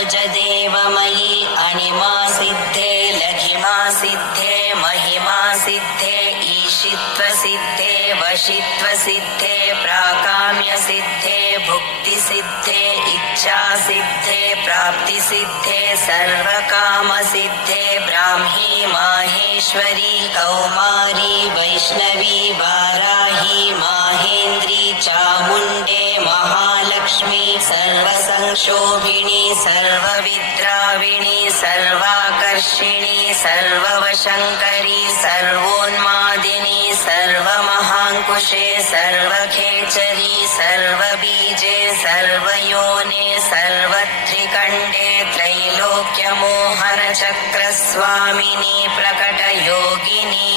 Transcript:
मनोजदेवमयी अणिमा सिद्धे लघिमा सिद्धे महिमा सिद्धे ईशित्व सिद्धे वशित्व सिद्धे प्राकाम्य सिद्धे भुक्ति सिद्धे इच्छा सिद्धे प्राप्ति सिद्धे सर्वकाम सिद्धे ब्राह्मी माहेश्वरी कौमारी वैष्णवी वाराही माहेन्द्री चामुण्डे महालक्ष्मी सर्वसंक्षोभिणी सर्वविद्राविणी सर्वाकर्षिणी सर्ववशङ्करी सर्वोन्मादिनी सर्वमहाङ्कुशे सर्वखेचरी सर्वबीजे सर्वयोने सर्वत्रिकण्डे त्रैलोक्यमोहनचक्रस्वामिनी प्रकटयोगिनी